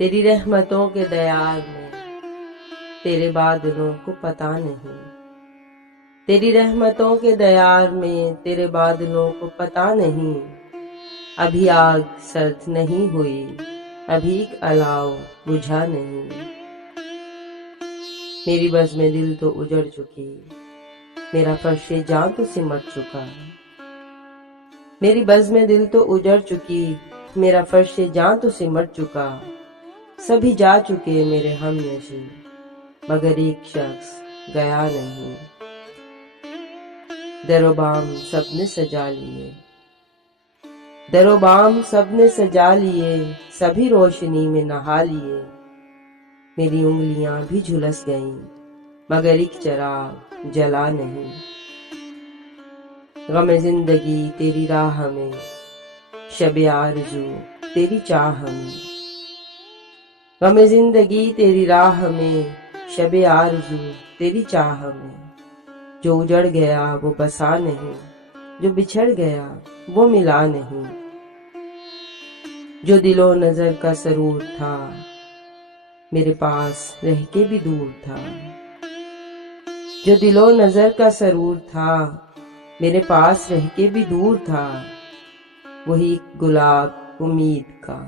तेरी रहमतों के दयार में तेरे बादलों को पता नहीं। तेरी रहमतों के दयार में तेरे बादलों को पता नहीं। अभी आग सर्द नहीं हुई, अभी एक अलाव बुझा नहीं। मेरी बज़्म दिल तो उजड़ चुकी, मेरा फर्शे जान तो सिमट चुका। मेरी बज़्म दिल तो उजड़ चुकी, मेरा फर्शे जान तो सिमट चुका। सभी जा चुके मेरे हमनशी, मगर एक शख्स गया नहीं। दरोबाम सबने सजा लिए, दरोबाम सबने सजा लिए, सभी रोशनी में नहा लिए। मेरी उंगलियां भी झुलस गईं, मगर एक चिराग जला नहीं। गम जिंदगी तेरी राह में, शब आरज़ू तेरी चाह में। गम जिंदगी तेरी राह में, शब आरज़ू तेरी चाह में। जो उजड़ गया वो बसा नहीं, जो बिछड़ गया वो मिला नहीं। जो दिलो नजर का सरूर था, मेरे पास रह के भी दूर था। जो दिलो नजर का सरूर था, मेरे पास रह के भी दूर था। वही गुलाब उम्मीद का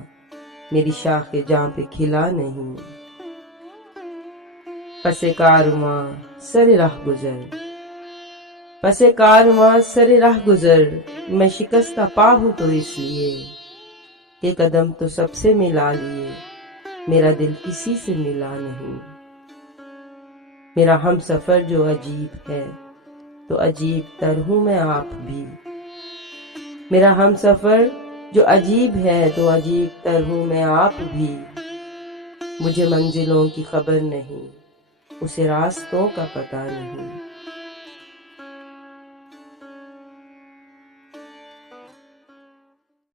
मेरी शाखे जां पे खिला नहीं। पसे कारवां सरे राह गुजर, पसे कारवां सरे राह गुजर। मैं शिकस्ता पा हूं तो इसलिए कि कदम तो सबसे मिला लिए, मेरा दिल किसी से मिला नहीं। मेरा हम सफर जो अजीब है तो अजीब तर हूं मैं आप भी। मेरा हम सफर जो अजीब है तो अजीब तर हूं मैं आप भी। मुझे मंजिलों की खबर नहीं, उसे रास्तों का पता नहीं।